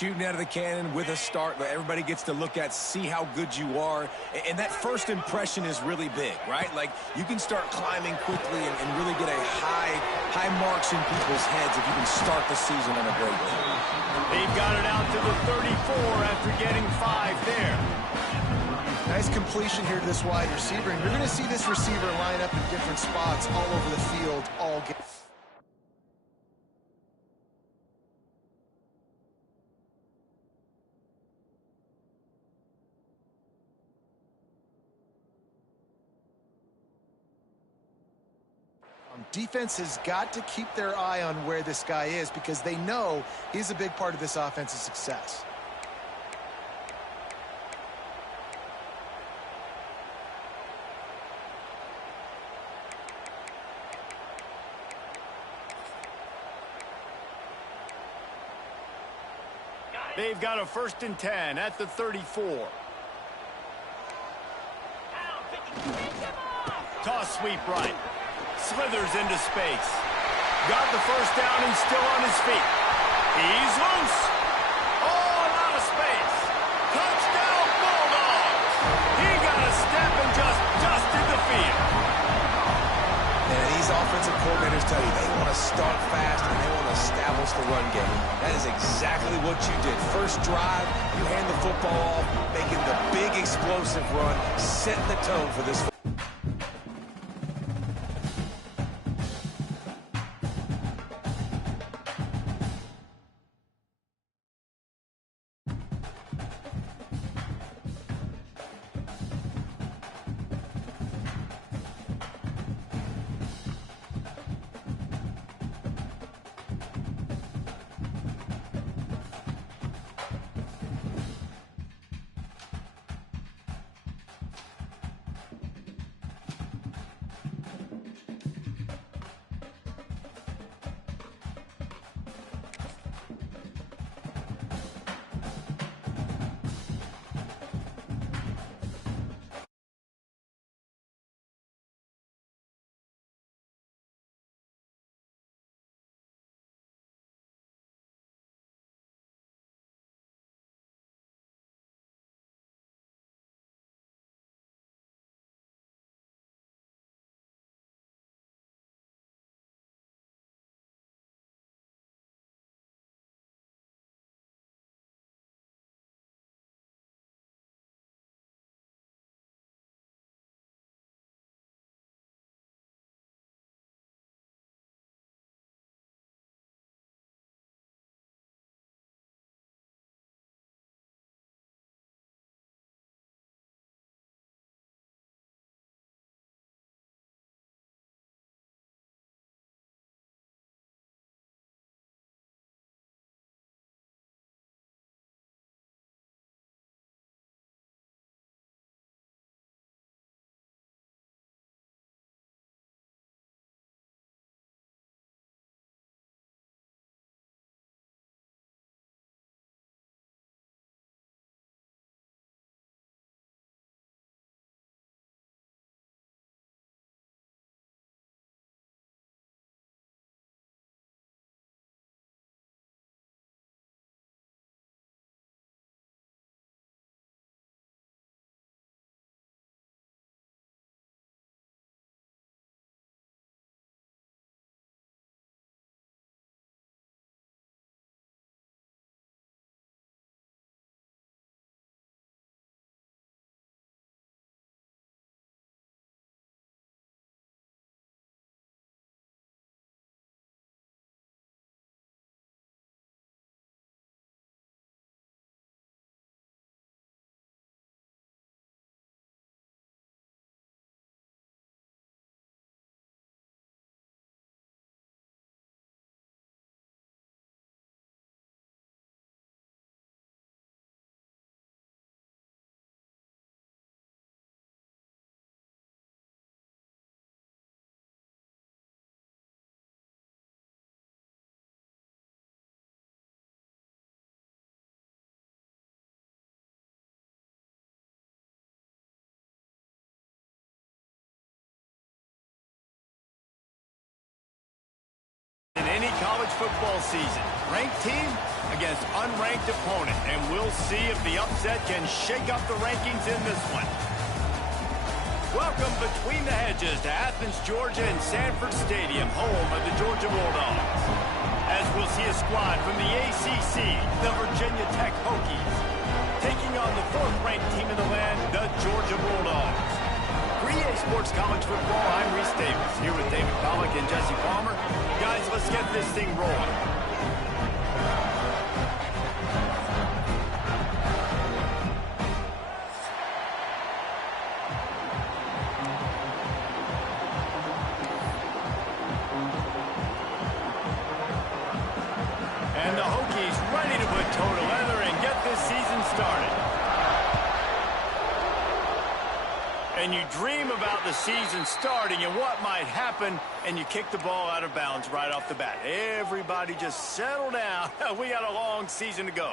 shooting out of the cannon with a start that everybody gets to look at, see how good you are. And that first impression is really big, right? Like, you can start climbing quickly and really get a high marks in people's heads if you can start the season on a great day. They've got it out to the 34 after getting 5 there. Nice completion here to this wide receiver, and you're going to see this receiver line up in different spots all over the field all game. Defense has got to keep their eye on where this guy is because they know he's a big part of this offense's success. They've got a 1st and 10 at the 34. Toss sweep right. Slithers into space. Got the 1st down and still on his feet. He's loose. Oh, a lot of space. Touchdown, Bulldogs. He got a step and just dusted the field. And these offensive coordinators tell you they want to start fast and they want to establish the run game. That is exactly what you did. First drive, you hand the football off, making the big explosive run, setting the tone for this. In any college football season, ranked team against unranked opponent, and we'll see if the upset can shake up the rankings in this one. Welcome between the hedges to Athens, Georgia and Sanford Stadium, home of the Georgia Bulldogs. As we'll see a squad from the ACC, the Virginia Tech Hokies, taking on the fourth-ranked team in the land, the Georgia Bulldogs. For EA Sports College Football, I'm Reese Davis, here with David Pollack and Jesse Palmer. Guys, let's get this thing rolling. And the Hokies ready to put toe to leather and get this season started. And you dream about the season starting and what might happen, and you kick the ball out of bounds right off the bat. Everybody just settle down. We got a long season to go.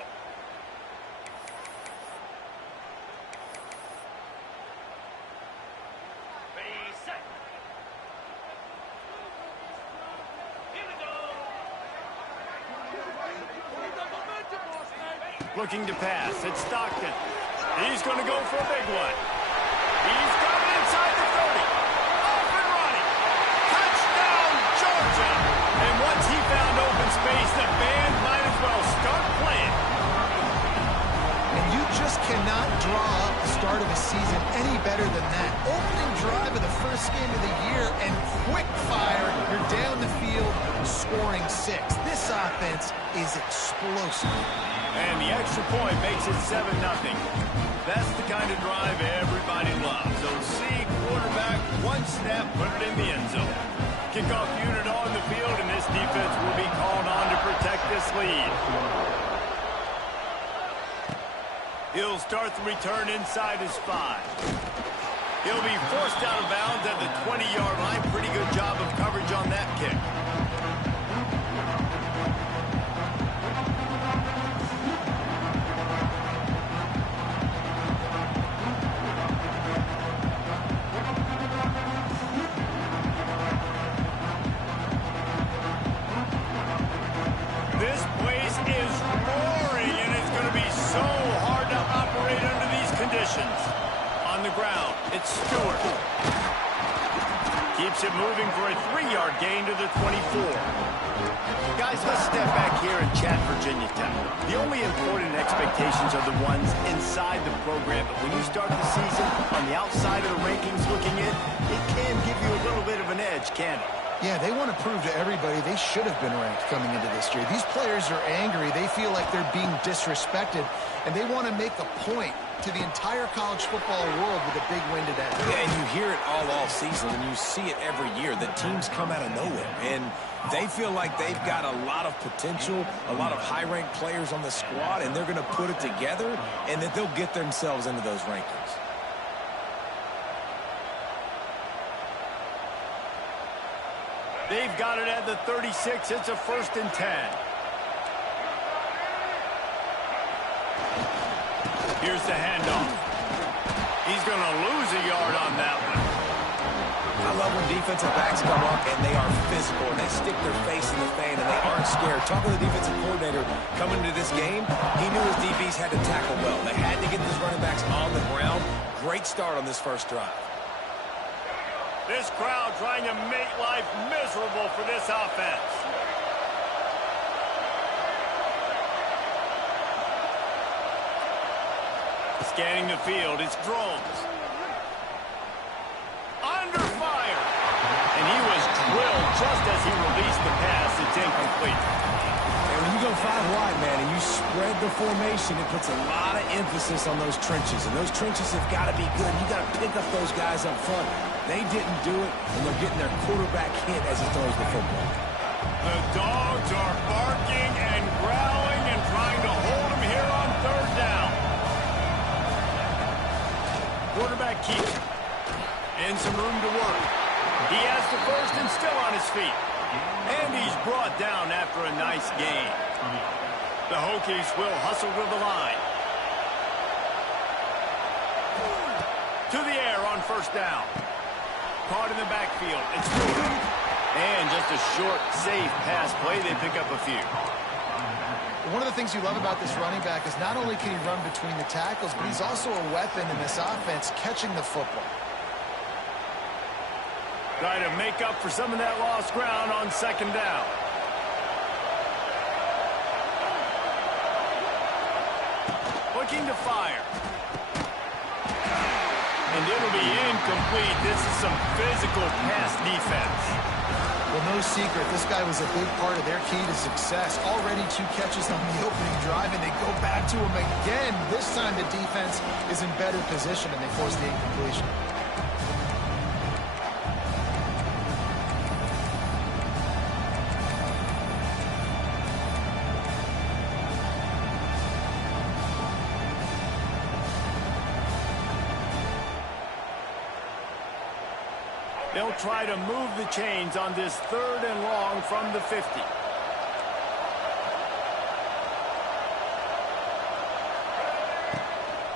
Looking to pass. It's Stockton. He's going to go for a big one. He's got it inside the 30. Off and running. Touchdown, Georgia. And once he found open space, the band might as well start playing. And you just cannot draw up the start of a season any better than that. Opening drive of the first game of the year and quick fire. You're down the field scoring 6. This offense is explosive. And the extra point makes it 7-0. That's the kind of drive everybody loves. So see quarterback, one snap, put it in the end zone. Kickoff unit on the field, and this defense will be called on to protect this lead. He'll start the return inside his 5. He'll be forced out of bounds at the 20-yard line. Pretty good job of coverage on that kick. This place is roaring, and it's going to be so hard to operate under these conditions. On the ground, it's Stewart. Keeps it moving for a 3-yard gain to the 24. Guys, let's step back here and chat Virginia Tech. The only important expectations are the ones inside the program, but when you start the season on the outside of the rankings looking in, it can give you a little bit of an edge, can't it? Yeah, they want to prove to everybody they should have been ranked coming into this year. These players are angry. They feel like they're being disrespected, and they want to make a point to the entire college football world with a big win today. Yeah, and you hear it all season, and you see it every year. The teams come out of nowhere, and they feel like they've got a lot of potential, a lot of high-ranked players on the squad, and they're going to put it together, and that they'll get themselves into those rankings. They've got it at the 36. It's a 1st and 10. Here's the handoff. He's going to lose a yard on that one. I love when defensive backs come up and they are physical and they stick their face in the fan and they aren't scared. Talking to the defensive coordinator coming into this game, he knew his DBs had to tackle well. They had to get these running backs on the ground. Great start on this first drive. This crowd trying to make life miserable for this offense. Scanning the field, it's Drones. Under fire. And he was drilled just as he released the pass. It's incomplete. And when you go 5 wide, man, and you spread the formation, it puts a lot of emphasis on those trenches. And those trenches have got to be good. You got to pick up those guys up front. They didn't do it, and they're getting their quarterback hit as he throws the football. The Dogs are barking and growling and trying to hold him here on 3rd down. Quarterback keeps it. And some room to work. He has the 1st and still on his feet. And he's brought down after a nice gain. The Hokies will hustle to the line. To the air on 1st down. Caught in the backfield. It's Stewart. And just a short, safe pass play. They pick up a few. One of the things you love about this running back is not only can he run between the tackles, but he's also a weapon in this offense, catching the football. Try to make up for some of that lost ground on second down. Looking to fire. And it'll be incomplete. This is some physical pass defense. Well, no secret, this guy was a big part of their key to success. Already 2 catches on the opening drive, and they go back to him again. This time the defense is in better position, and they force the incompletion. They'll try to move the chains on this 3rd and long from the 50.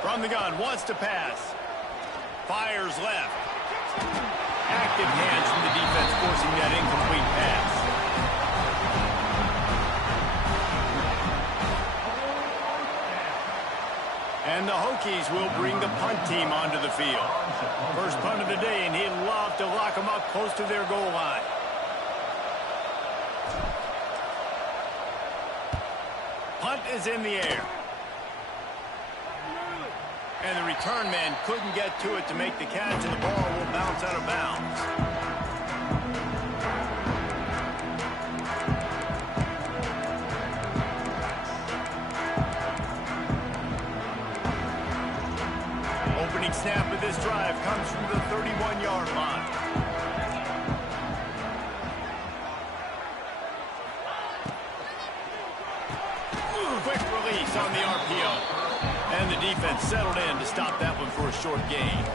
From the gun, wants to pass. Fires left. Active hands from the defense forcing that incomplete pass. And the Hokies will bring the punt team onto the field. First punt of the day, and he'd love to lock them up close to their goal line. Punt is in the air. And the return man couldn't get to it to make the catch, and the ball will bounce out of bounds. Snap of this drive comes from the 31-yard line. Quick release on the RPO. And the defense settled in to stop that one for a short gain.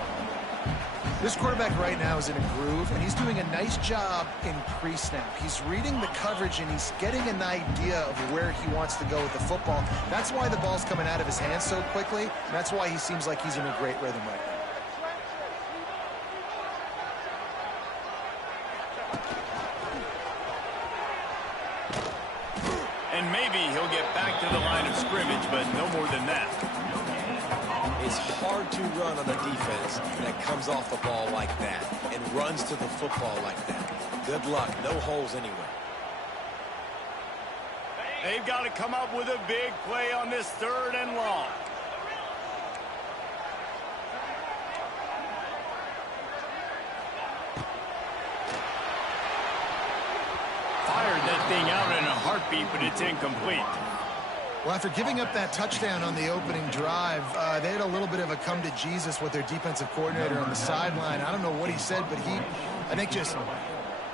This quarterback right now is in a groove, and he's doing a nice job in pre-snap. He's reading the coverage, and he's getting an idea of where he wants to go with the football. That's why the ball's coming out of his hands so quickly, and that's why he seems like he's in a great rhythm right now. And maybe he'll get back to the line of scrimmage, but no more than that. It's hard to run on a defense that comes off the ball like that and runs to the football like that. Good luck. No holes anywhere. They've got to come up with a big play on this 3rd and long. Fired that thing out in a heartbeat, but it's incomplete. Well, after giving up that touchdown on the opening drive, they had a little bit of a come to Jesus with their defensive coordinator on the sideline. I don't know what he said, but he, I think, just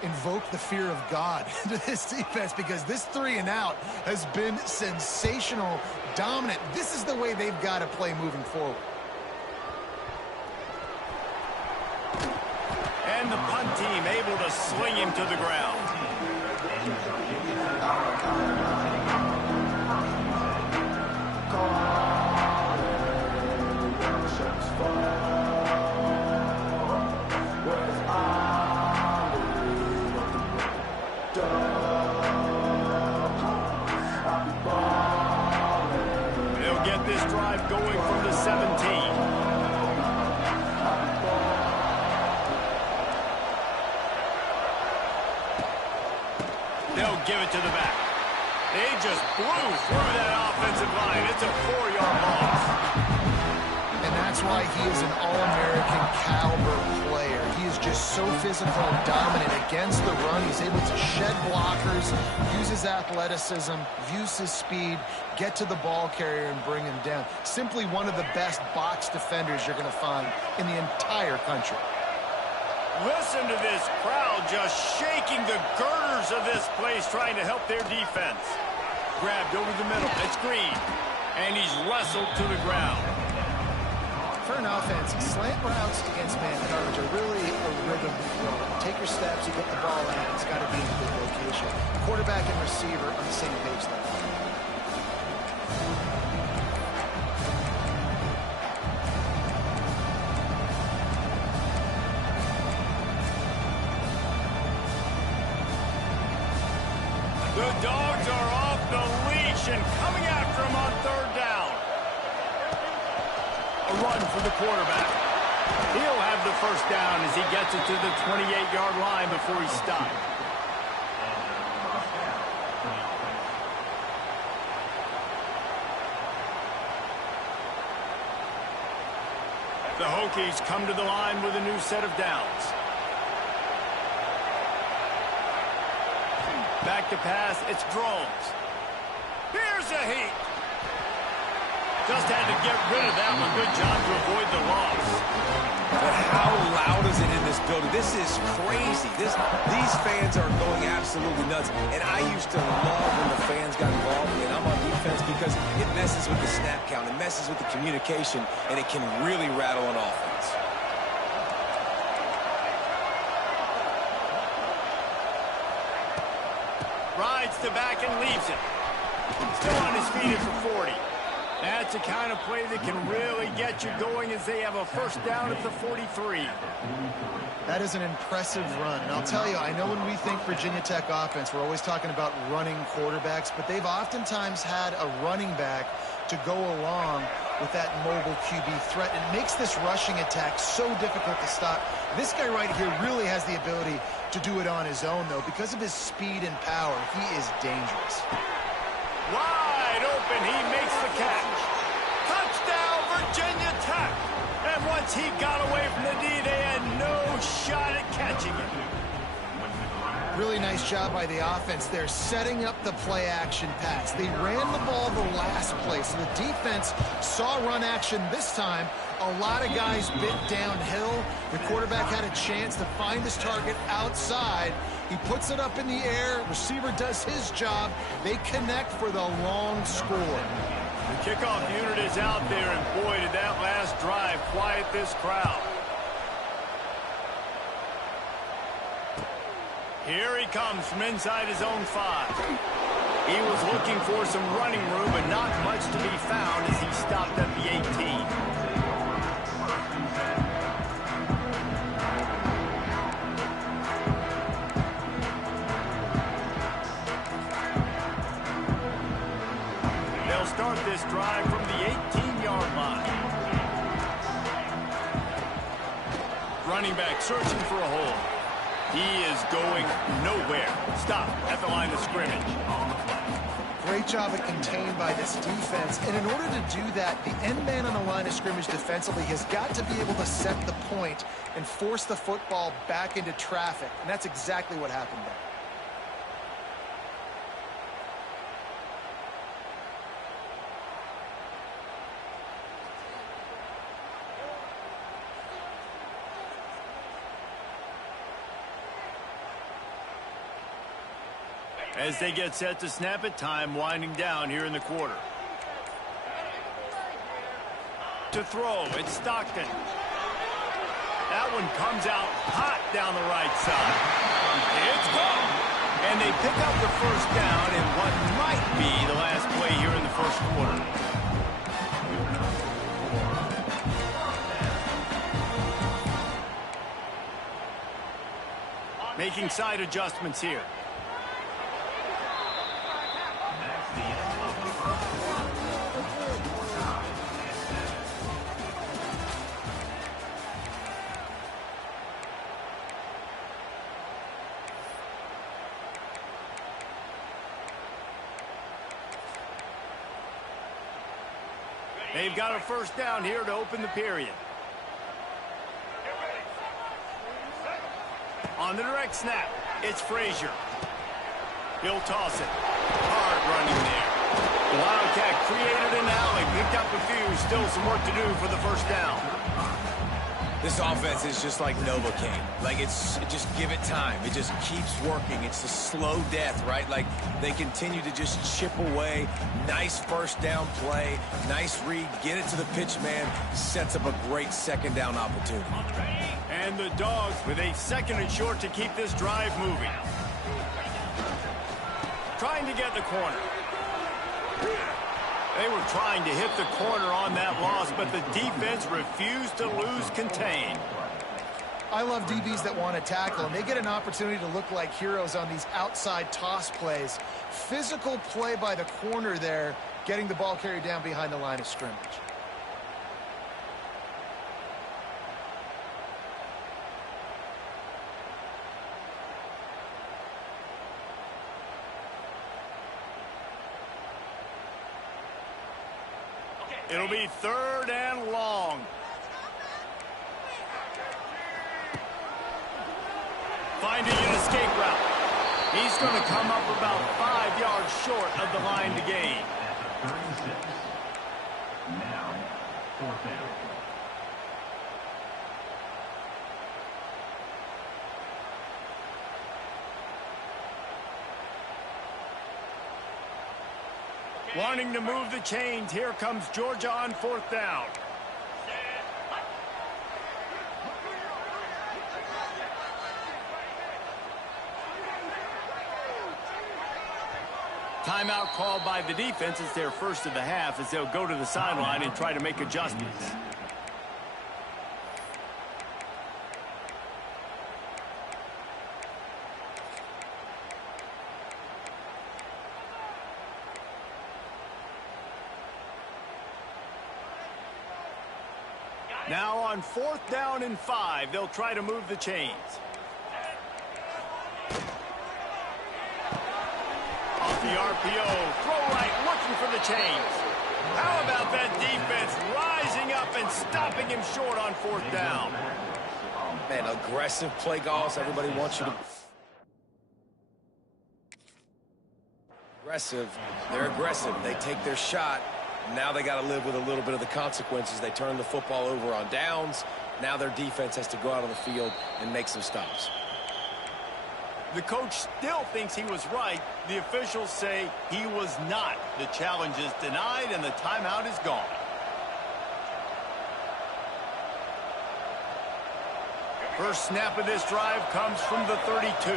invoked the fear of God into this defense, because this 3 and out has been sensational, dominant. This is the way they've got to play moving forward. And the punt team able to sling him to the ground. They'll get this drive going from the 17. They'll give it to the back. They just blew through that offensive line. It's a 4-yard loss. And that's why he is an all-American caliber player. He is just so physical and dominant against the run. He's able to shed blockers, use his athleticism, use his speed, get to the ball carrier and bring him down. Simply one of the best box defenders you're going to find in the entire country. Listen to this crowd just shaking the girders of this place, trying to help their defense. Grabbed over the middle. It's Green. And he's wrestled to the ground. For an offense, slant routes against man coverage are really a rhythm. Take your steps, you get the ball out, it's got to be in a good location. Quarterback and receiver on the same page there. The Dogs are off the leash and coming after him on third down. A run for the quarterback. He'll have the first down as he gets it to the 28-yard line before he's stopped. The Hokies come to the line with a new set of downs. Back to pass, it's Drones. Here's a heat. Just had to get rid of that one. Good job to avoid the loss. But how loud is it in this building? This is crazy. These fans are going absolutely nuts. And I used to love when the fans got involved, and I'm on defense because it messes with the snap count. It messes with the communication, and it can really rattle an offense. Rides the back and leaves it. Still on his feet at the 40. That's the kind of play that can really get you going as they have a first down at the 43. That is an impressive run. And I'll tell you, I know when we think Virginia Tech offense, we're always talking about running quarterbacks, but they've oftentimes had a running back to go along with that mobile QB threat. And it makes this rushing attack so difficult to stop. This guy right here really has the ability to do it on his own, though. Because of his speed and power, he is dangerous. Wide open, he makes the catch. Touchdown, Virginia Tech. And once he got away from the D, they had no shot at catching it. Really nice job by the offense there, setting up the play-action pass. They ran the ball the last play, so the defense saw run action this time. A lot of guys bit downhill. The quarterback had a chance to find his target outside. He puts it up in the air. Receiver does his job. They connect for the long score. The kickoff unit is out there, and boy, did that last drive quiet this crowd. Here he comes from inside his own 5. He was looking for some running room, but not much to be found as he stopped at the 18. They'll start this drive from the 18-yard line. Running back searching for a hole. He is going nowhere. Stop at the line of scrimmage. Great job at contained by this defense. And in order to do that, the end man on the line of scrimmage defensively has got to be able to set the point and force the football back into traffic. And that's exactly what happened there. As they get set to snap it, time winding down here in the quarter. To throw, it's Stockton. That one comes out hot down the right side. It's gone. And they pick up the first down in what might be the last play here in the first quarter. Making side adjustments here. They've got a first down here to open the period. On the direct snap, it's Frazier. He'll toss it. Hard running there. The Wildcat created an alley, picked up a few, still some work to do for the first down. This offense is just like Novocaine. Like, it just give it time. It just keeps working. It's a slow death, right? Like, they continue to just chip away. Nice first down play. Nice read. Get it to the pitch man. Sets up a great second down opportunity. And the Dogs with a second and short to keep this drive moving. Trying to get the corner. They were trying to hit the corner on that loss, but the defense refused to lose contain. I love DBs that want to tackle, and they get an opportunity to look like heroes on these outside toss plays. Physical play by the corner there, getting the ball carried down behind the line of scrimmage. It'll be 3rd and long. Finding an escape route. He's going to come up about 5 yards short of the line to gain. Now, 4th down. Wanting to move the chains. Here comes Georgia on 4th down. Timeout called by the defense. It's their first of the half as they'll go to the sideline and try to make adjustments. Now on 4th down and 5, they'll try to move the chains. Off the RPO, throw right, looking for the chains. How about that defense rising up and stopping him short on 4th down? Man, aggressive play calls. Everybody wants you to... Aggressive. They're aggressive. They take their shot. Now they got to live with a little bit of the consequences. They turn the football over on downs. Now their defense has to go out on the field and make some stops. The coach still thinks he was right. The officials say he was not. The challenge is denied and the timeout is gone. First snap of this drive comes from the 32.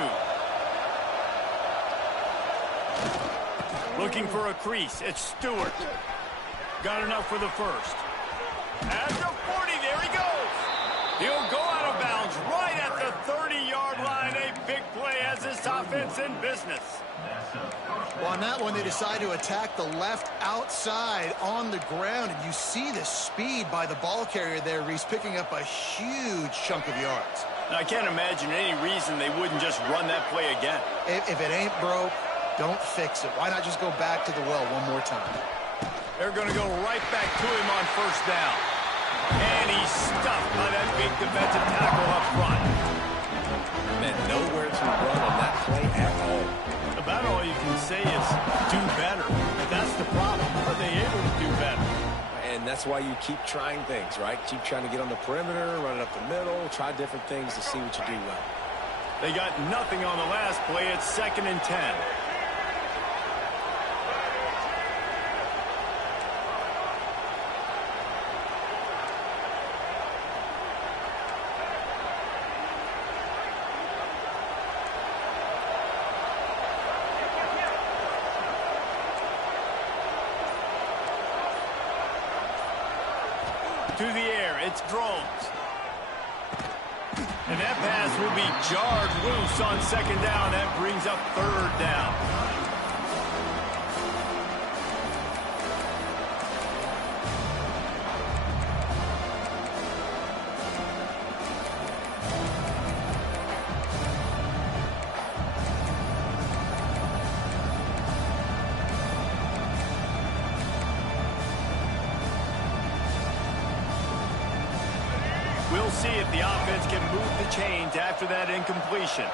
Looking for a crease. It's Stewart. Got enough for the first. At the 40, there he goes. He'll go out of bounds right at the 30-yard line. A big play has this offense in business. Well, on that one, they decide to attack the left outside on the ground, and you see the speed by the ball carrier there, Reese, picking up a huge chunk of yards. Now, I can't imagine any reason they wouldn't just run that play again. If it ain't broke, don't fix it. Why not just go back to the well one more time? They're going to go right back to him on 1st down. And he's stuffed by that big defensive tackle up front. Man, nowhere to run on that play at all. About all you can say is do better. But that's the problem. Are they able to do better? And that's why you keep trying things, right? Keep trying to get on the perimeter, run it up the middle, try different things to see what you do well. They got nothing on the last play. It's 2nd and 10. To the air, it's Drones. And that pass will be jarred loose on 2nd down. That brings up 3rd down. We'll see if the offense can move the chains after that incompletion.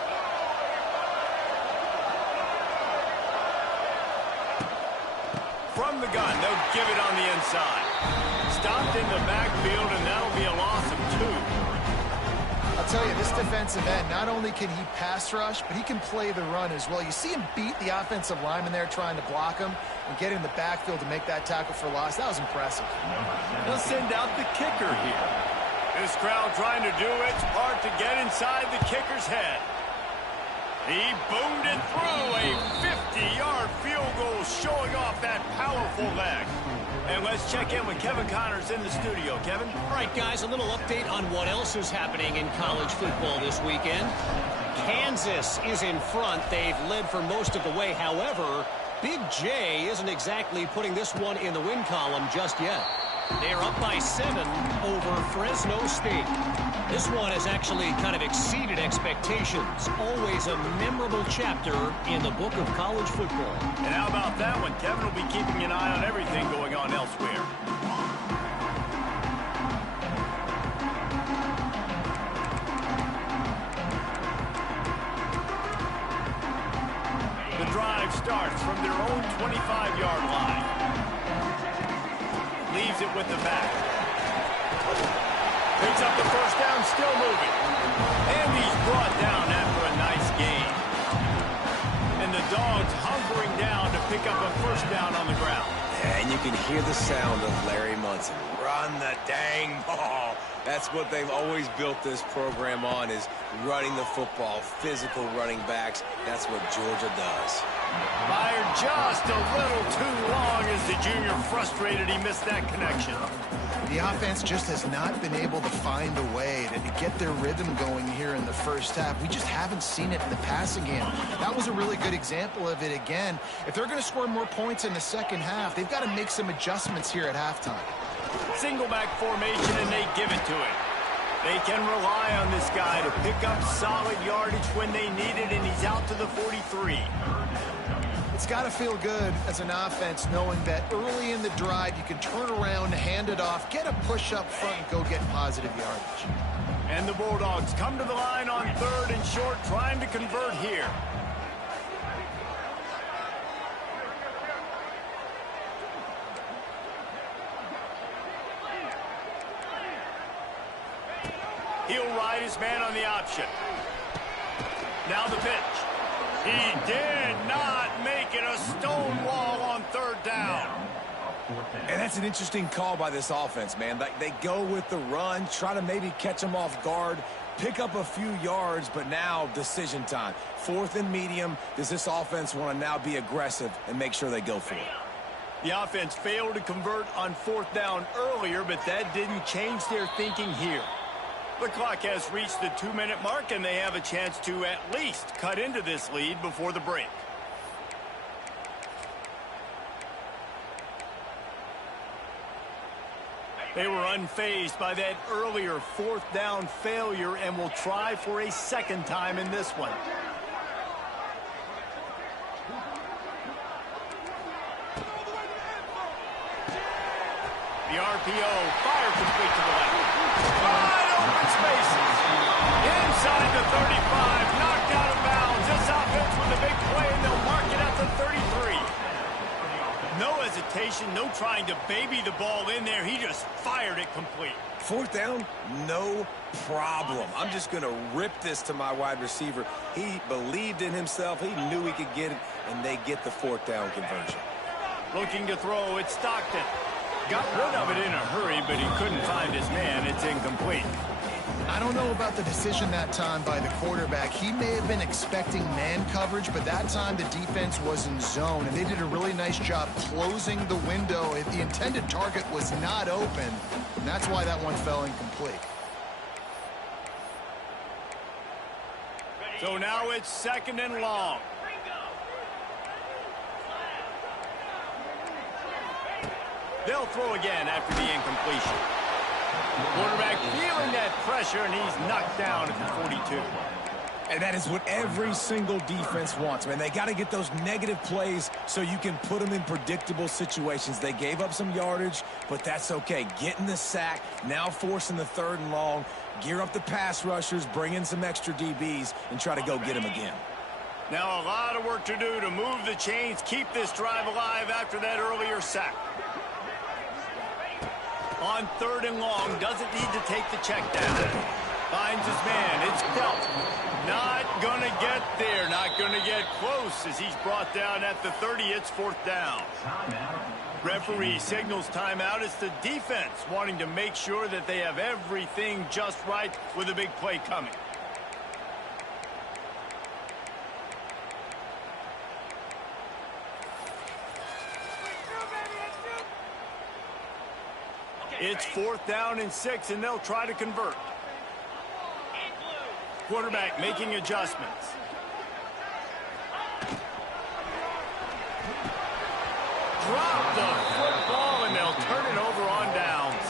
From the gun, they'll give it on the inside. Stopped in the backfield, and that'll be a loss of 2. I'll tell you, this defensive end, not only can he pass rush, but he can play the run as well. You see him beat the offensive lineman there trying to block him and get in the backfield to make that tackle for loss. That was impressive. They'll send out the kicker here. This crowd trying to do its part to get inside the kicker's head. He boomed it through. A 50-yard field goal showing off that powerful leg. And let's check in with Kevin Connors in the studio. Kevin? All right, guys, a little update on what else is happening in college football this weekend. Kansas is in front. They've led for most of the way. However, Big J isn't exactly putting this one in the win column just yet. They are up by 7 over Fresno State. This one has actually kind of exceeded expectations. Always a memorable chapter in the book of college football. And how about that one? Kevin will be keeping an eye on everything going on elsewhere. The drive starts from their own 25-yard line. Leaves it with the back. Picks up the first down, still moving. And he's brought down after a nice gain. And the Dogs hunkering down to pick up a first down on the ground. And you can hear the sound of Larry Munson. Run the dang ball. That's what they've always built this program on, is running the football, physical running backs. That's what Georgia does. Fired just a little too long as the junior frustrated he missed that connection. The offense just has not been able to find a way to get their rhythm going here in the first half. We just haven't seen it in the passing game. That was a really good example of it again. If they're going to score more points in the second half, they've got to make some adjustments here at halftime. Single back formation, and they give it to him. They can rely on this guy to pick up solid yardage when they need it, and he's out to the 43. It's got to feel good as an offense knowing that early in the drive you can turn around, hand it off, get a push up front, and go get positive yardage. And the Bulldogs come to the line on 3rd and short, trying to convert here. He'll ride his man on the option. Now the pitch. He did not make it a stone wall on 3rd down. And that's an interesting call by this offense, man. Like, they go with the run, try to maybe catch them off guard, pick up a few yards, but now decision time. 4th and medium. Does this offense want to now be aggressive and make sure they go for it? The offense failed to convert on 4th down earlier, but that didn't change their thinking here. The clock has reached the 2-minute mark, and they have a chance to at least cut into this lead before the break. They were unfazed by that earlier 4th down failure and will try for a second time in this one. The RPO, fire complete to the left. Wide open spaces. Inside the 35, knocked out of bounds. This offense with a big play, and they'll mark it at the 33. No hesitation, no trying to baby the ball in there. He just fired it complete. 4th down, no problem. I'm just going to rip this to my wide receiver. He believed in himself. He knew he could get it, and they get the 4th down conversion. Looking to throw, it's Stockton. Got rid of it in a hurry, but he couldn't find his man. It's incomplete. I don't know about the decision that time by the quarterback. He may have been expecting man coverage, but that time the defense was in zone, and they did a really nice job closing the window. The intended target was not open, and that's why that one fell incomplete. So now it's 2nd and long. They'll throw again after the incompletion. Quarterback feeling that pressure, and he's knocked down at the 42. And that is what every single defense wants, man. They got to get those negative plays so you can put them in predictable situations. They gave up some yardage, but that's okay. Getting the sack, now forcing the 3rd and long, gear up the pass rushers, bring in some extra DBs, and try to go get them again. Now a lot of work to do to move the chains, keep this drive alive after that earlier sack. On 3rd and long, doesn't need to take the check down. Finds his man, it's Delp. Not gonna get there, not gonna get close as he's brought down at the 30, it's 4th down. Referee signals timeout. It's the defense wanting to make sure that they have everything just right with a big play coming. It's 4th down and 6, and they'll try to convert. Quarterback making adjustments. Drop the football, and they'll turn it over on downs.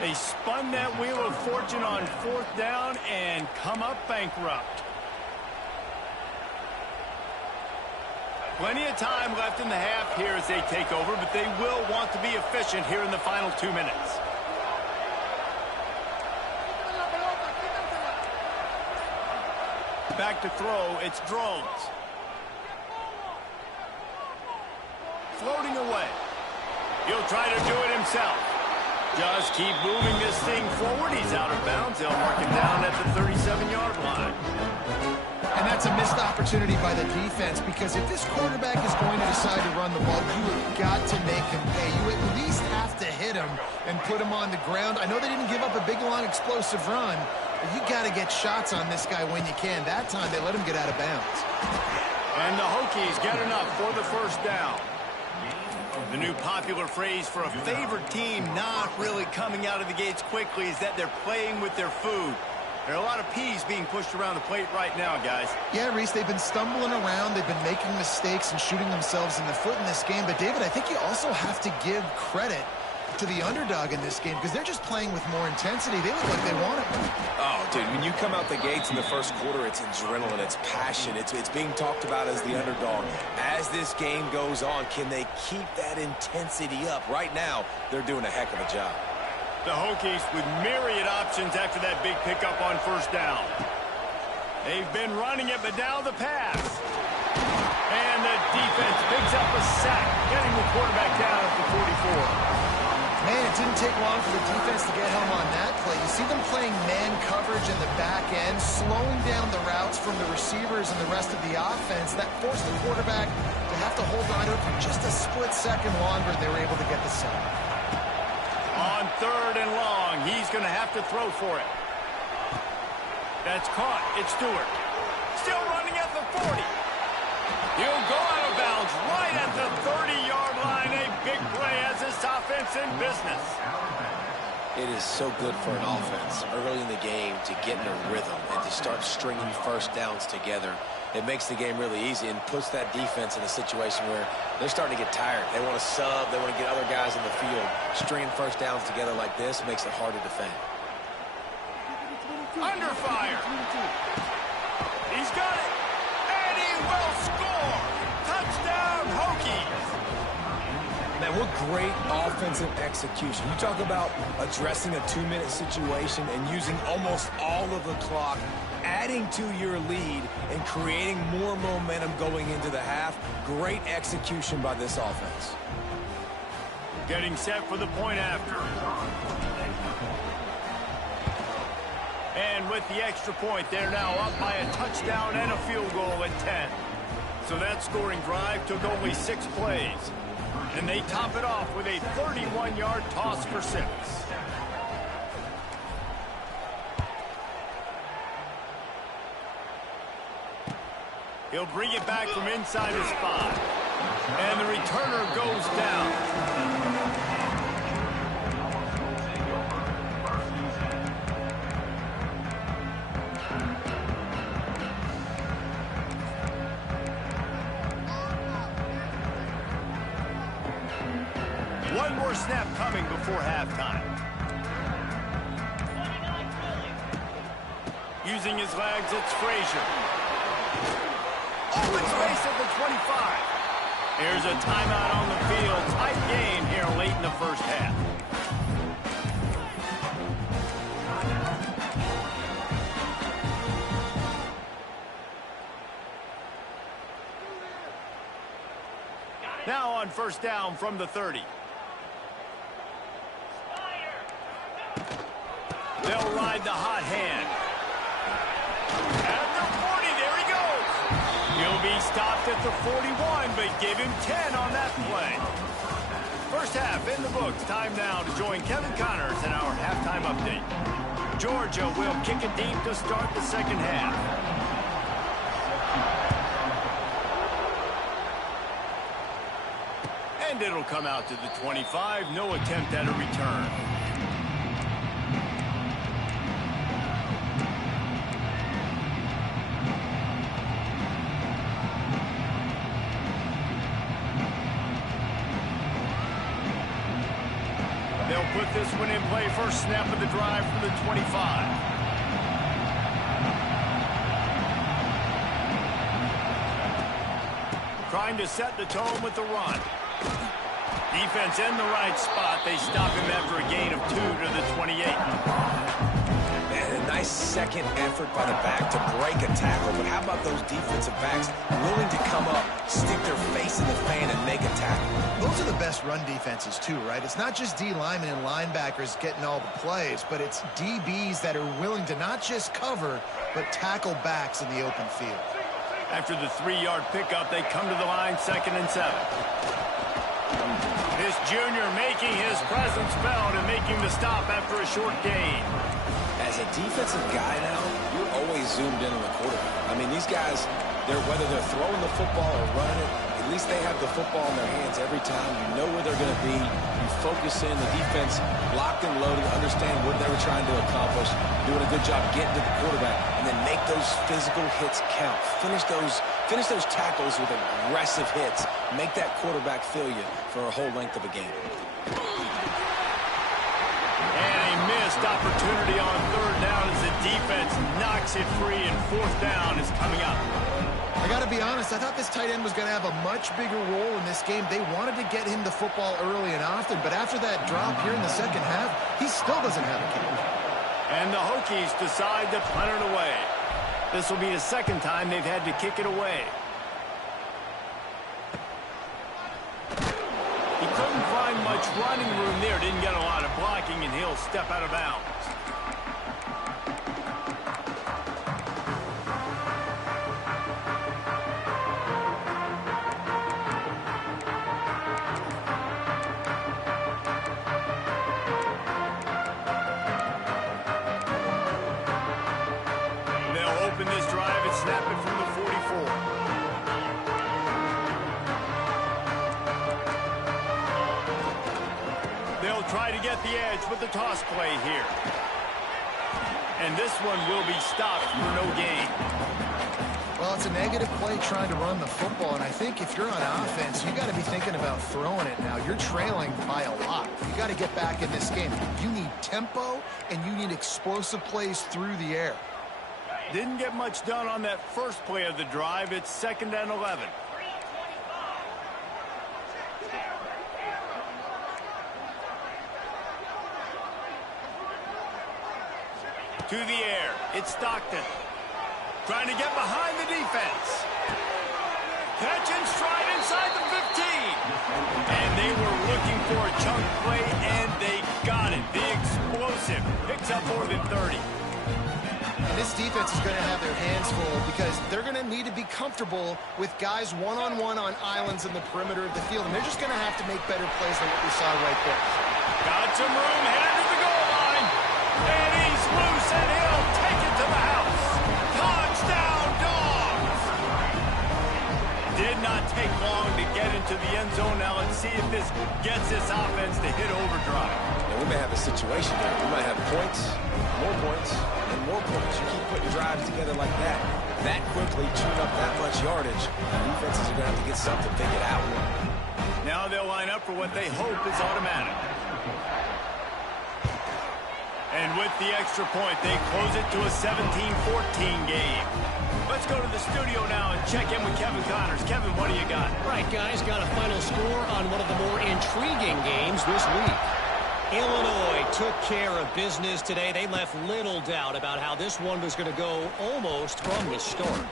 They spun that wheel of fortune on 4th down and come up bankrupt. Plenty of time left in the half here as they take over, but they will want to be efficient here in the final 2 minutes. Back to throw, it's Drones. Floating away. He'll try to do it himself. Just keep moving this thing forward. He's out of bounds. They'll mark him down at the 37-yard line. And that's a missed opportunity by the defense, because if this quarterback is going to decide to run the ball, you have got to make him pay. You at least have to hit him and put him on the ground. I know they didn't give up a big, long, explosive run, but you got to get shots on this guy when you can. That time, they let him get out of bounds. And the Hokies get enough for the first down. The new popular phrase for a favored team not really coming out of the gates quickly is that they're playing with their food. There are a lot of peas being pushed around the plate right now, guys. Yeah, Reese, they've been stumbling around. They've been making mistakes and shooting themselves in the foot in this game. But, David, I think you also have to give credit to the underdog in this game, because they're just playing with more intensity. They look like they want it. Oh, dude, when you come out the gates in the first quarter, it's adrenaline, it's passion, it's being talked about as the underdog. As this game goes on, can they keep that intensity up? Right now, they're doing a heck of a job. The Hokies with myriad options after that big pickup on first down. They've been running it, but now the pass. And the defense picks up a sack, getting the quarterback down at the 44. Man, it didn't take long for the defense to get home on that play. You see them playing man coverage in the back end, slowing down the routes from the receivers and the rest of the offense. That forced the quarterback to have to hold on to it for just a split second longer, and they were able to get the sack. On 3rd and long, he's going to have to throw for it. That's caught. It's Stewart. Still running at the 40. He'll go out of bounds right at the 30-yard line. A big play as this offense in business. It is so good for an offense early in the game to get in a rhythm and to start stringing first downs together. It makes the game really easy and puts that defense in a situation where they're starting to get tired. They want to sub. They want to get other guys in the field. Stringing first downs together like this makes it hard to defend. Under fire. He's got it. And he will score. Touchdown, Hokies. Man, what great offensive execution. You talk about addressing a 2-minute situation and using almost all of the clock, adding to your lead and creating more momentum going into the half. Great execution by this offense. Getting set for the point after. And with the extra point, they're now up by a touchdown and a field goal at 10. So that scoring drive took only 6 plays. And they top it off with a 31-yard toss for 6. He'll bring it back from inside his 5. And the returner goes down. One more snap coming before halftime. Using his legs, it's Frazier. Open space at the 25. Here's a timeout on the field. Tight game here late in the first half. Now on first down from the 30. They'll ride the hot hand. At the 40, there he goes. He'll be stopped at the 41, but give him 10 on that play. First half in the books. Time now to join Kevin Connors in our halftime update. Georgia will kick it deep to start the second half. And it'll come out to the 25. No attempt at a return. this one in play. First snap of the drive from the 25. Trying to set the tone with the run. Defense in the right spot. They stop him after a gain of 2 to the 28. And a nice second effort by the back to break a tackle. But how about those defensive backs willing to come up, stick their face in the fan, and make a tackle? Those are the best run defenses, too, right? It's not just D linemen and linebackers getting all the plays, but it's DBs that are willing to not just cover, but tackle backs in the open field. After the 3-yard pickup, they come to the line, 2nd and 7. This junior making his presence felt and making the stop after a short gain. As a defensive guy now, you're always zoomed in on the quarterback. I mean, these guys, whether they're throwing the football or running it, at least they have the football in their hands every time. You know where they're going to be. You focus in. The defense locked and loaded, understand what they were trying to accomplish, doing a good job getting to the quarterback, and then make those physical hits count. Finish those tackles with aggressive hits. Make that quarterback feel you for a whole length of a game. And a missed opportunity on 3rd down as the defense knocks it free, and 4th down is coming up. I got to be honest, I thought this tight end was going to have a much bigger role in this game. They wanted to get him the football early and often, but after that drop here in the second half, he still doesn't have a catch. And the Hokies decide to punt it away. This will be the 2nd time they've had to kick it away. He couldn't find much running room there, didn't get a lot of blocking, and he'll step out of bounds. Open this drive and snap it from the 44. They'll try to get the edge with the toss play here. And this one will be stopped for no gain. Well, it's a negative play trying to run the football, and I think if you're on offense, you got to be thinking about throwing it now. You're trailing by a lot. You got to get back in this game. You need tempo, and you need explosive plays through the air. Didn't get much done on that first play of the drive. It's 2nd and 11. To the air. It's Stockton. Trying to get behind the defense. Catch and stride inside the 15. And they were looking for a chunk play, and they got it. The explosive picks up more than 30. And this defense is going to have their hands full because they're going to need to be comfortable with guys one-on-one on islands in the perimeter of the field. And they're just going to have to make better plays than what we saw right there. Got some room, headed to the goal line. And he's loose, and he'll take it to the house. Touchdown, Dogs! Did not take long to get into the end zone. Now let's see if this gets this offense to hit overdrive. And we may have a situation here. We might have points, and more points. You keep putting drives together like that quickly, tune up that much yardage, defenses are going to have to get something figured out. Now they'll line up for what they hope is automatic. And with the extra point, they close it to a 17-14 game. Let's go to the studio now and check in with Kevin Connors. Kevin, what do you got? Right, guys, got a final score on one of the more intriguing games this week. Illinois took care of business today. They left little doubt about how this one was going to go almost from the start.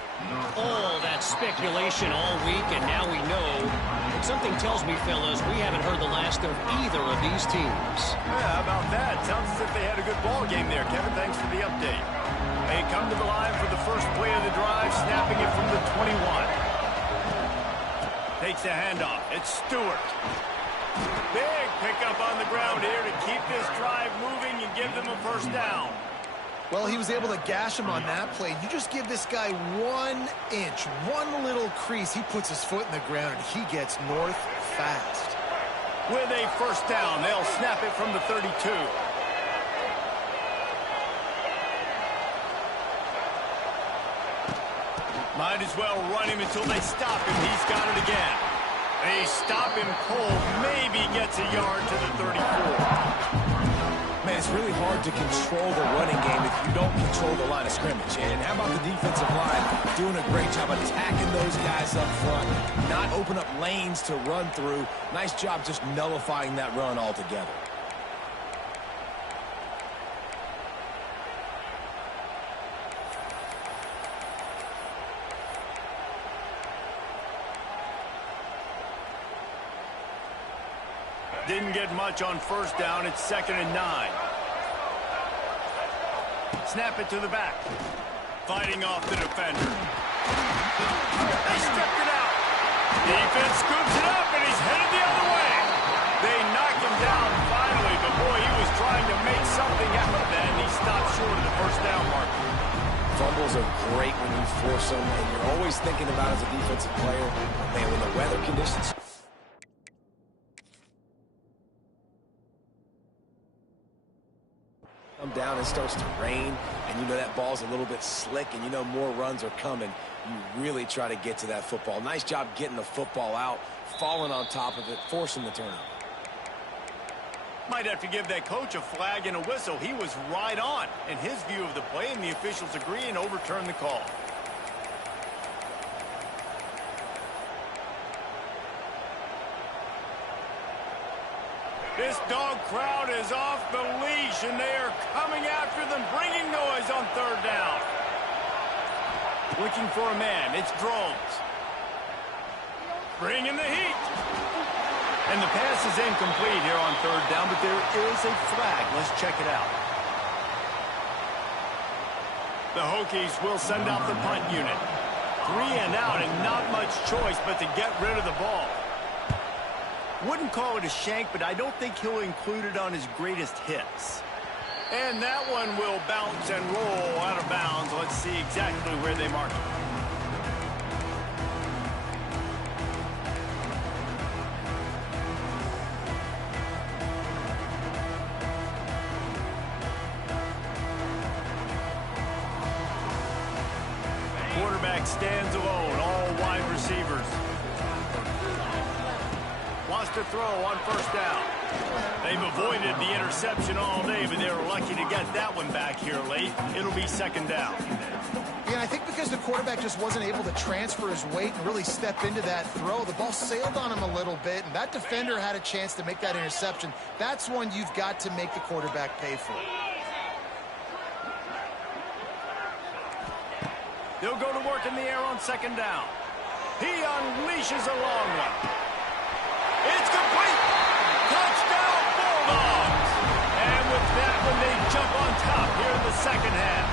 All that speculation all week, and now we know. But something tells me, fellas, we haven't heard the last of either of these teams. Yeah, how about that? Sounds as if they had a good ball game there. Kevin, thanks for the update. They come to the line for the first play of the drive, snapping it from the 21. Takes the handoff. It's Stewart. Big pickup on the ground here to keep this drive moving and give them a first down. Well, he was able to gash him on that play. You just give this guy 1 inch, one little crease. He puts his foot in the ground, and he gets north fast. With a first down, they'll snap it from the 32. Might as well run him until they stop him. He's got it again. They stop him cold. Maybe gets a yard to the 34. it's really hard to control the running game if you don't control the line of scrimmage. And how about the defensive line doing a great job attacking those guys up front, not open up lanes to run through. Nice job just nullifying that run altogether. Didn't get much on first down. It's 2nd and 9. Snap it to the back. Fighting off the defender. They stepped it out. Defense scoops it up, and he's headed the other way. They knock him down finally, but boy, he was trying to make something out of that, and he stopped short of the first down mark. Fumbles are great when you force them, and you're always thinking about it as a defensive player. Man, when the weather conditions come down, it starts to rain, and you know that ball's a little bit slick, and you know more runs are coming. You really try to get to that football. Nice job getting the football out, falling on top of it, forcing the turnover. Might have to give that coach a flag and a whistle. He was right on in his view of the play, and the officials agree and overturn the call. This dog crowd is off the leash, and they are coming after them, bringing noise on 3rd down. Looking for a man. It's Drones. Bringing the heat. And the pass is incomplete here on 3rd down, but there is a flag. Let's check it out. The Hokies will send out the punt unit. 3 and out, and not much choice but to get rid of the ball. Wouldn't call it a shank, but I don't think he'll include it on his greatest hits. And that one will bounce and roll out of bounds. Let's see exactly where they mark it. Quarterback stands alone, all wide receivers. Wants to throw on 1st down. They've avoided the interception all day, but they were lucky to get that one back here late. It'll be 2nd down. Yeah, I think because the quarterback just wasn't able to transfer his weight and really step into that throw, the ball sailed on him a little bit, and that defender had a chance to make that interception. That's one you've got to make the quarterback pay for. They'll go to work in the air on 2nd down. He unleashes a long one. It's complete. Touchdown, Bulldogs. And with that one, they jump on top here in the 2nd half.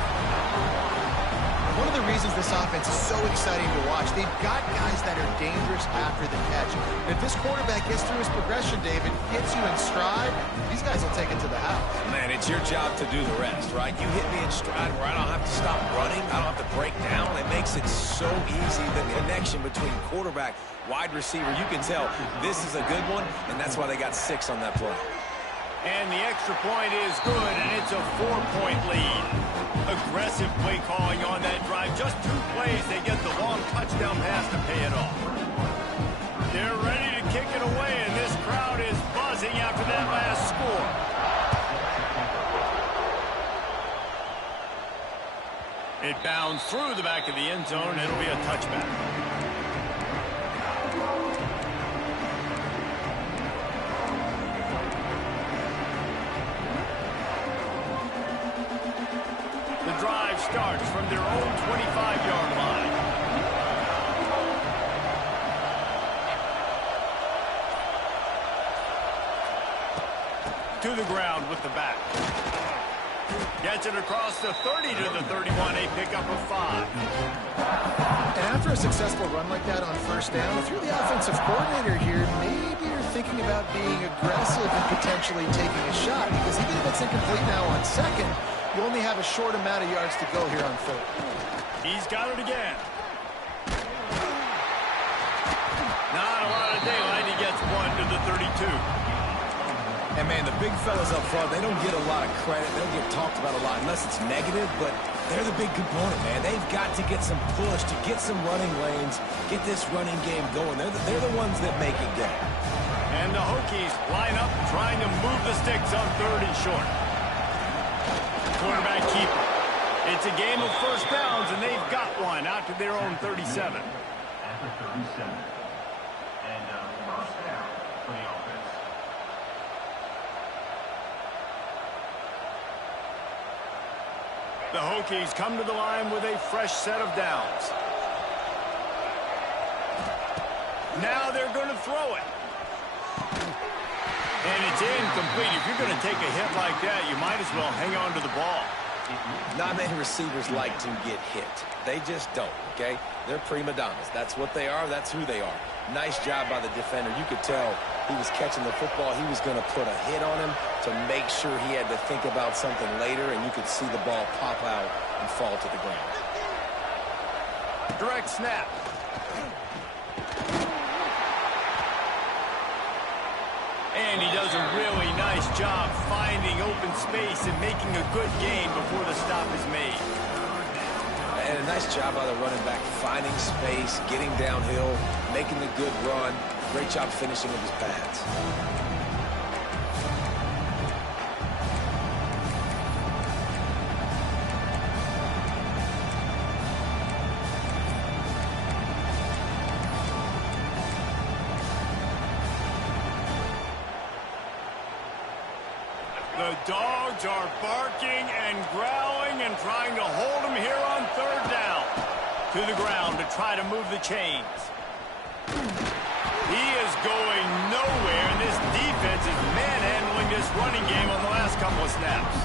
One of the reasons this offense is so exciting to watch, they've got guys that are dangerous after the catch. And if this quarterback gets through his progression, David, gets you in stride, these guys will take it to the house. Man, it's your job to do the rest, right? You hit me in stride where I don't have to stop running. I don't have to break down. It makes it so easy, the connection between quarterback, wide receiver. You can tell this is a good one, and that's why they got 6 on that play. And the extra point is good, and it's a 4-point lead. Aggressive play calling on that drive. Just 2 plays, they get the long touchdown pass to pay it off. They're ready to kick it away, and this crowd is buzzing after that last score. It bounds through the back of the end zone, and it'll be a touchback. The drive starts from their own 25-yard line. To the ground with the back. Gets it across the 30 to the 31, a pickup of 5. And after a successful run like that on 1st down, if you're the offensive coordinator here, maybe you're thinking about being aggressive and potentially taking a shot, because even if it's incomplete now on 2nd, you only have a short amount of yards to go here on 3rd. He's got it again. Not a lot of daylight. He gets 1 to the 32. And, man, the big fellas up front, they don't get a lot of credit. They don't get talked about a lot unless it's negative, but they're the big component, man. They've got to get some push, to get some running lanes, get this running game going. They're the ones that make it go. And the Hokies line up trying to move the sticks on 3rd and short. quarterback keeper. It's a game of first downs, and they've got one out to their own 37. At the 37. And first down for the offense. The Hokies come to the line with a fresh set of downs. Now they're going to throw it. And it's incomplete. If you're going to take a hit like that, you might as well hang on to the ball. Not many receivers like to get hit. They just don't, okay? They're prima donnas. That's what they are. That's who they are. Nice job by the defender. You could tell he was catching the football. He was going to put a hit on him to make sure he had to think about something later, and you could see the ball pop out and fall to the ground. Direct snap. And he does a really nice job finding open space and making a good gain before the stop is made. And a nice job by the running back, finding space, getting downhill, making the good run. Great job finishing with his pads. The Dogs are barking and growling and trying to hold him here on third down. To the ground to try to move the chains. He is going nowhere, and this defense is manhandling this running game on the last couple of snaps.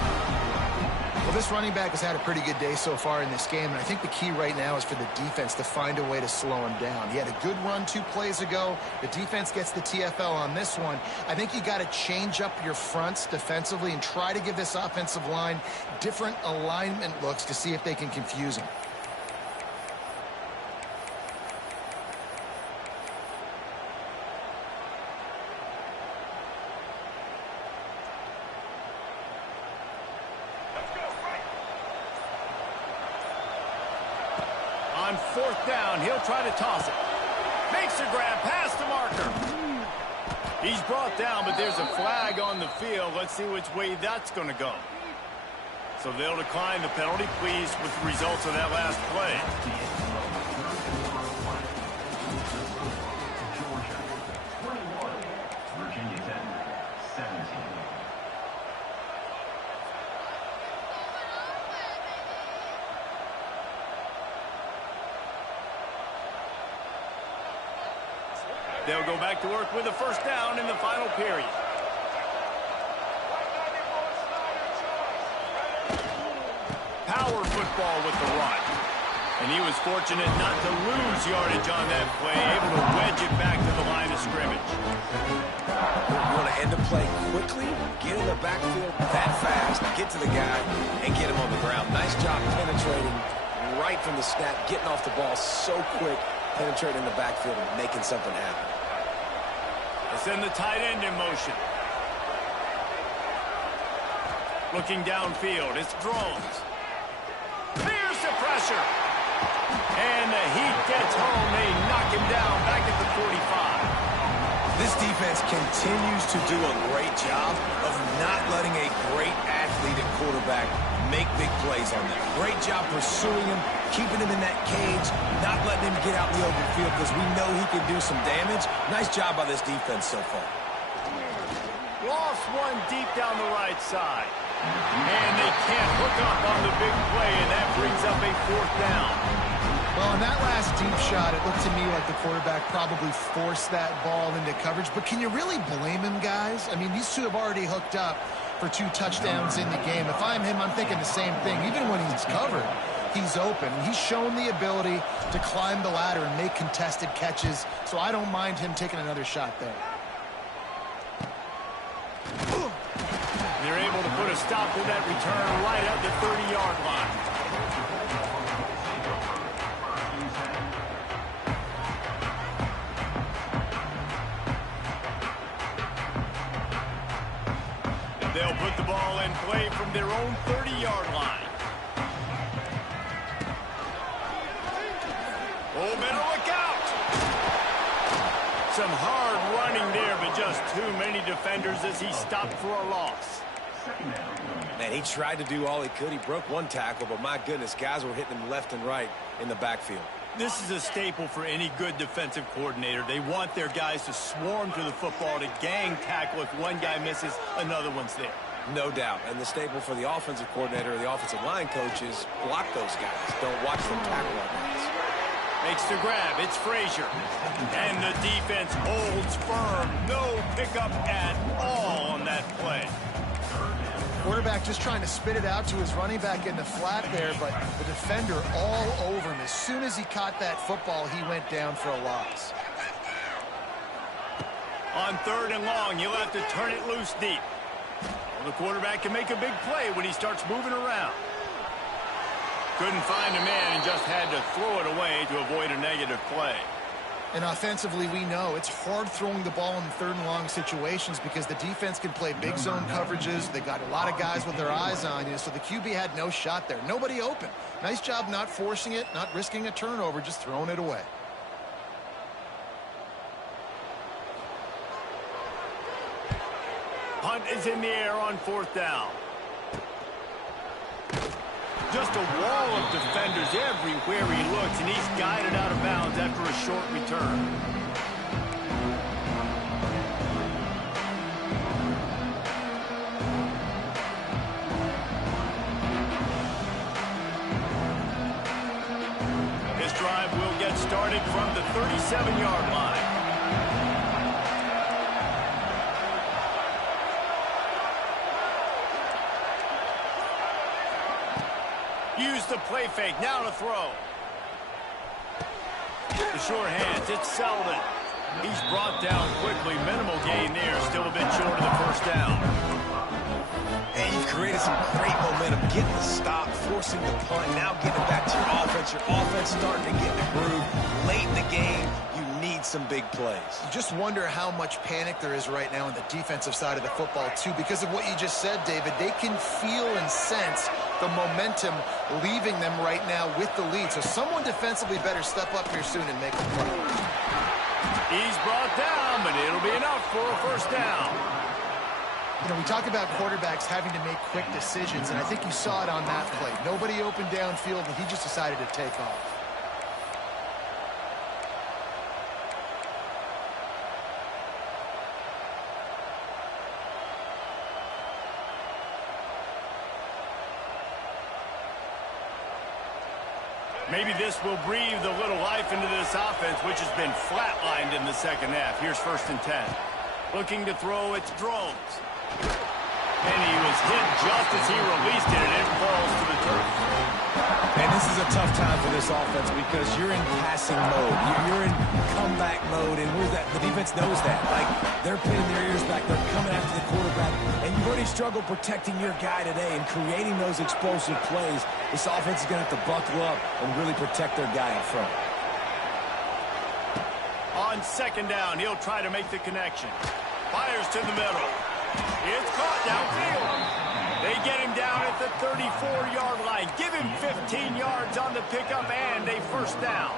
Well, this running back has had a pretty good day so far in this game, and I think the key right now is for the defense to find a way to slow him down. He had a good run 2 plays ago. The defense gets the TFL on this one. I think you got to change up your fronts defensively and try to give this offensive line different alignment looks to see if they can confuse him. On fourth down, he'll try to toss it. Makes a grab past the marker. He's brought down, but there's a flag on the field. Let's see which way that's going to go. So they'll decline the penalty. Pleased with the results of that last play. Georgia, 21. Virginia Tech, 17. They'll go back to work with a first down in the final period. Power football with the run. And he was fortunate not to lose yardage on that play, able to wedge it back to the line of scrimmage. You want to end a play quickly, get in the backfield that fast, get to the guy, and get him on the ground. Nice job penetrating right from the snap, getting off the ball so quick, penetrating the backfield and making something happen. They send the tight end in motion. Looking downfield, it's Drones. Fierce the pressure. And the Heat gets home. They knock him down back at the 45. This defense continues to do a great job of not letting a great athlete at quarterback make big plays on them. Great job pursuing him, keeping him in that cage, not letting him get out in the open field because we know he can do some damage. Nice job by this defense so far. Lost one deep down the right side. And they can't hook up on the big play, and that brings up a fourth down. Well, in that last deep shot, it looked to me like the quarterback probably forced that ball into coverage. But can you really blame him, guys? I mean, these two have already hooked up for 2 touchdowns in the game. If I'm him, I'm thinking the same thing. Even when he's covered, he's open. He's shown the ability to climb the ladder and make contested catches, so I don't mind him taking another shot there. They're able to put a stop to that return right at the 30-yard line. They'll put the ball in play from their own 30-yard line. Oh, better look out! Some hard running there, but just too many defenders as he stopped for a loss. Second down. Man, he tried to do all he could. He broke one tackle, but my goodness, guys were hitting him left and right in the backfield. This is a staple for any good defensive coordinator. They want their guys to swarm to the football, to gang tackle. If one guy misses, another one's there. No doubt. And the staple for the offensive coordinator or the offensive line coach is block those guys. Don't watch them tackle our guys. Makes the grab. It's Frazier. And the defense holds firm. No pickup at all on that play. Quarterback just trying to spit it out to his running back in the flat there, but the defender all over him. As soon as he caught that football, he went down for a loss. On 3rd and long, he'll have to turn it loose deep. Well, the quarterback can make a big play when he starts moving around. Couldn't find a man and just had to throw it away to avoid a negative play. And offensively, we know it's hard throwing the ball in 3rd and long situations because the defense can play big zone coverages. They got a lot of guys with their eyes on you, so the QB had no shot there. Nobody open. Nice job not forcing it, not risking a turnover, just throwing it away. Punt is in the air on 4th down. Just a wall of defenders everywhere he looks, and he's guided out of bounds after a short return. This drive will get started from the 37-yard line. Use the play fake, now to throw. The short hands, it's Selden. He's brought down quickly, minimal gain there, still a bit short of the 1st down. And you've created some great momentum, getting the stop, forcing the punt, now getting back to your offense. Your offense starting to get in the groove. Late in the game, you need some big plays. You just wonder how much panic there is right now on the defensive side of the football, too, because of what you just said, David. They can feel and sense the momentum leaving them right now with the lead. So someone defensively better step up here soon and make a play. He's brought down, but it'll be enough for a 1st down. You know, we talk about quarterbacks having to make quick decisions, and I think you saw it on that play. Nobody open downfield, and he just decided to take off. Maybe this will breathe a little life into this offense, which has been flatlined in the 2nd half. Here's 1st and 10. Looking to throw, it's Drones. And he was hit just as he released it, and it falls to the turf. And this is a tough time for this offense because you're in passing mode. You're in comeback mode, and the defense knows that. Like, they're pinning their ears back. They're coming after the quarterback. And you've already struggled protecting your guy today and creating those explosive plays. This offense is going to have to buckle up and really protect their guy in front. On 2nd down, he'll try to make the connection. Fires to the middle. It's caught downfield. They get him down at the 34-yard line. Give him 15 yards on the pickup and a 1st down.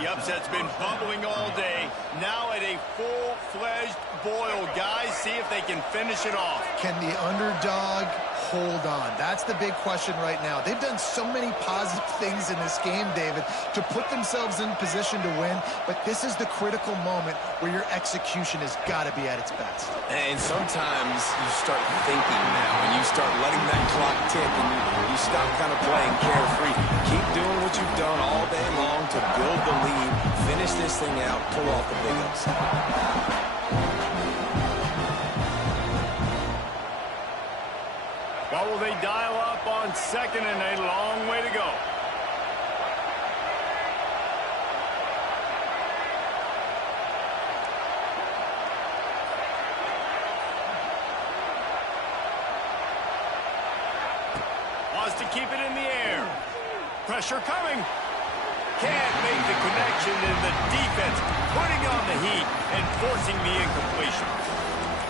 The upset's been bubbling all day. Now at a full-fledged boil. Guys, see if they can finish it off. Can the underdog hold on? That's the big question right now. They've done so many positive things in this game, David, to put themselves in position to win, but this is the critical moment where your execution has got to be at its best. And sometimes you start thinking now, and you start letting that clock tick, and you stop kind of playing carefree. Keep doing what you've done all day long to build the lead, finish this thing out, pull off the big upset. Well, will they dial up on 2nd and a long way to go? Wants to keep it in the air. Pressure coming. Can't make the connection, and the defense putting on the heat and forcing the incompletion.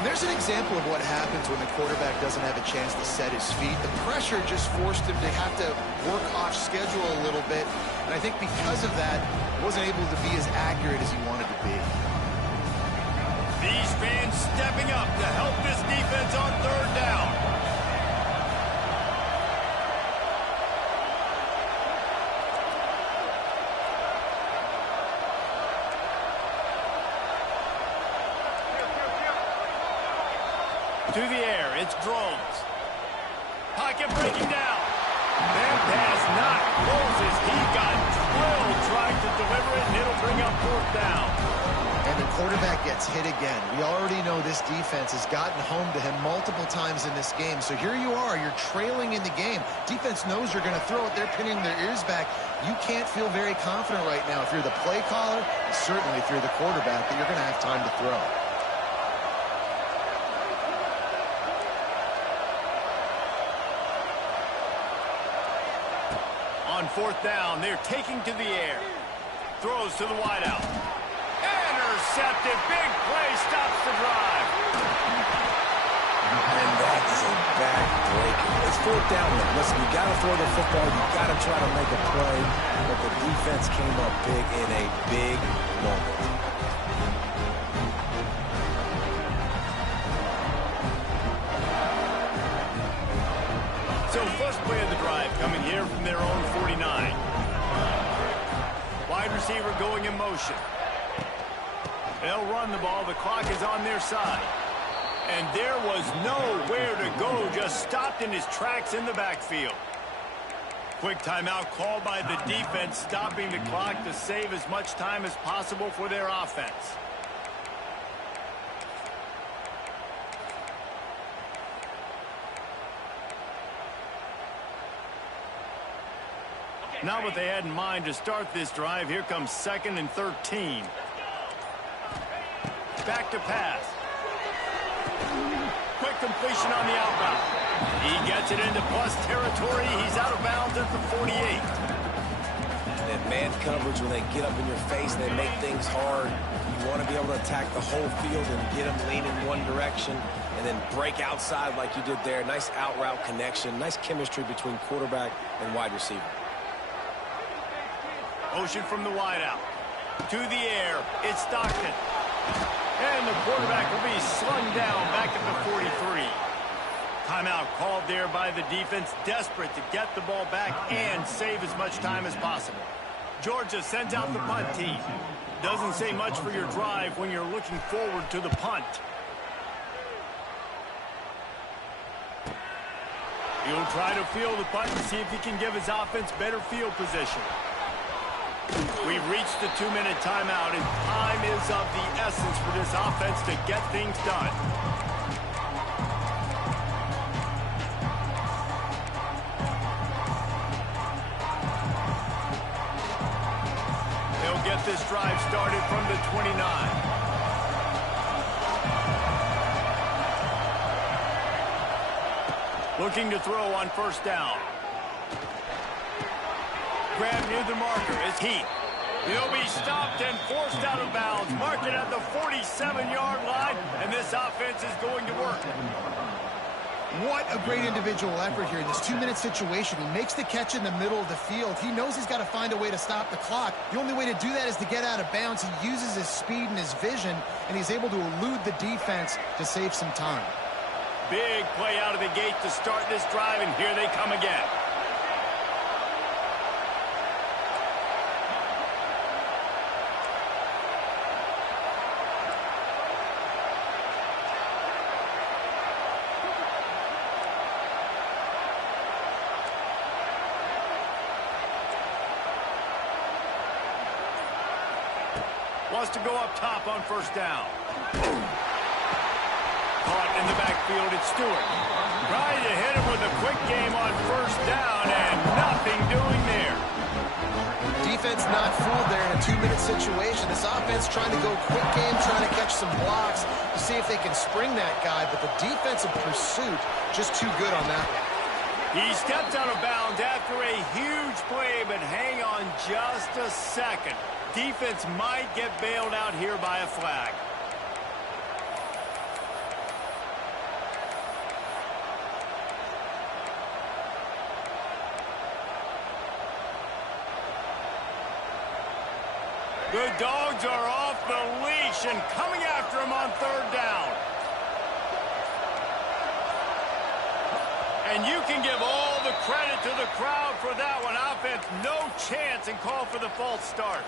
There's an example of what happens when the quarterback doesn't have a chance to set his feet. The pressure just forced him to have to work off schedule a little bit. And I think because of that, he wasn't able to be as accurate as he wanted to be. These fans stepping up to help this defense on 3rd down. To the air, it's Drones. Pocket breaking down. That pass not close as he got drilled trying to deliver it, and it'll bring up 4th down. And the quarterback gets hit again. We already know this defense has gotten home to him multiple times in this game. So here you are, you're trailing in the game. Defense knows you're going to throw it. They're pinning their ears back. You can't feel very confident right now if you're the play caller, and certainly if you're the quarterback, that you're going to have time to throw. On 4th down, they're taking to the air. Throws to the wideout. Intercepted. Big play stops the drive. And that is a back-breaker. It's 4th down now. Listen, you got to throw the football. You got to try to make a play. But the defense came up big in a big moment. So first play of the drive coming here from their own 49. Wide receiver going in motion. They'll run the ball. The clock is on their side. And there was nowhere to go. Just stopped in his tracks in the backfield. Quick timeout called by the defense, stopping the clock to save as much time as possible for their offense. Not what they had in mind to start this drive. Here comes 2nd and 13. Back to pass. Quick completion on the outbound. He gets it into plus territory. He's out of bounds at the 48. And man coverage, when they get up in your face, they make things hard. You want to be able to attack the whole field and get them leaning one direction and then break outside like you did there. Nice out route connection. Nice chemistry between quarterback and wide receiver. Motion from the wideout. To the air, it's Stockton. And the quarterback will be slung down back at the 43. Timeout called there by the defense, desperate to get the ball back and save as much time as possible. Georgia sends out the punt team. Doesn't say much for your drive when you're looking forward to the punt. He'll try to field the punt and see if he can give his offense better field position. We've reached the 2-minute timeout, and time is of the essence for this offense to get things done. They'll get this drive started from the 29. Looking to throw on 1st down. Grab near the marker is Heath. He'll be stopped and forced out of bounds. Marked it at the 47-yard line, and this offense is going to work. What a great individual effort here in this 2-minute situation. He makes the catch in the middle of the field. He knows he's got to find a way to stop the clock. The only way to do that is to get out of bounds. He uses his speed and his vision, and he's able to elude the defense to save some time. Big play out of the gate to start this drive, and here they come again. Wants to go up top on 1st down. Caught in the backfield, it's Stewart. Trying to hit him with a quick game on 1st down, and nothing doing there. Defense not fooled there in a 2-minute situation. This offense trying to go quick game, trying to catch some blocks to see if they can spring that guy, but the defensive pursuit just too good on that one. He stepped out of bounds after a huge play, but hang on just a second. Defense might get bailed out here by a flag. The Dogs are off the leash and coming after him on 3rd down. And you can give all the credit to the crowd for that one. Offense, no chance, and call for the false start.